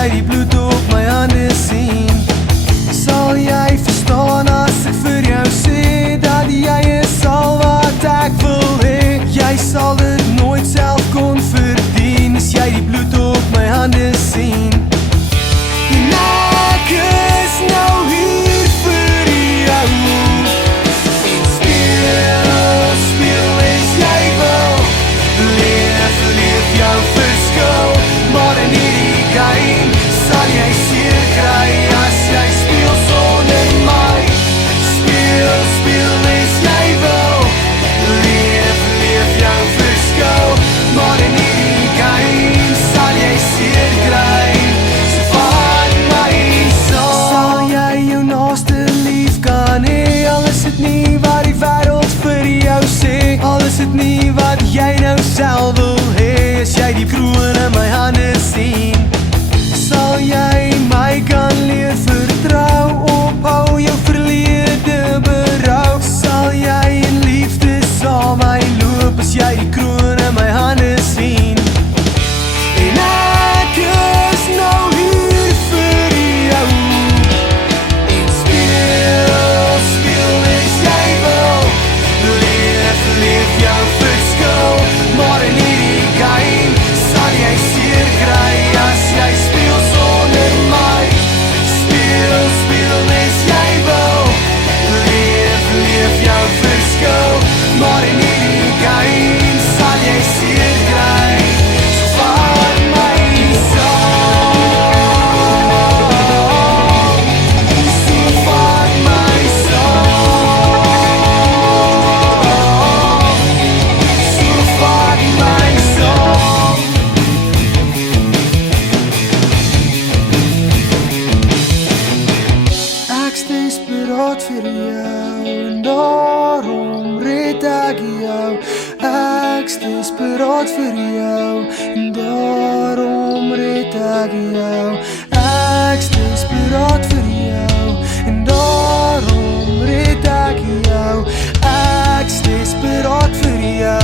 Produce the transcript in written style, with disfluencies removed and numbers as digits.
jy die bloed op my hande sien? Sal jy verstaan as ek vir jou sê dat jy is al wat ek wil hê? Jy sal dit nooit self kon verdien as jy die bloed op my hande sien. En ek is nou hier vir jou. En speel as jy wil. Leef jou verskil. Maar in hierdie game sal jy seer kry as jy speel sonder my. Speel as jy wil. Leef jou verskil. Maar in hierdie game sal jy seer kry. So vat my saam. Sal jy jou naaste lief kan hê? Al is dit nie wat die wêreld vir jou sê, al is dit nie wat jy nou self wil hê. As jy die kroon in my hande sien, sal jy my kan leer vertrou, ophou jou verlede berou. Sal jy in liefde saam my loop as jy die kroon in my hande sien. En ek is nou hier vir jou. En speel as jy wil. Leef jou verskil. Maar in hierdie game sal jy seer kry as jy speel sonder my. Speel as jy wil. Leef jou verskil. Maar in hierdie game sal jy seer kry. So vat my saam. So vat my saam. So vat my saam. Ek's desperaat vir jou en daarom red ek jou. Ek's desperaat vir jou en daarom red ek jou. Ek's desperaat vir jou en daarom red ek jou. Ek's desperaat vir jou.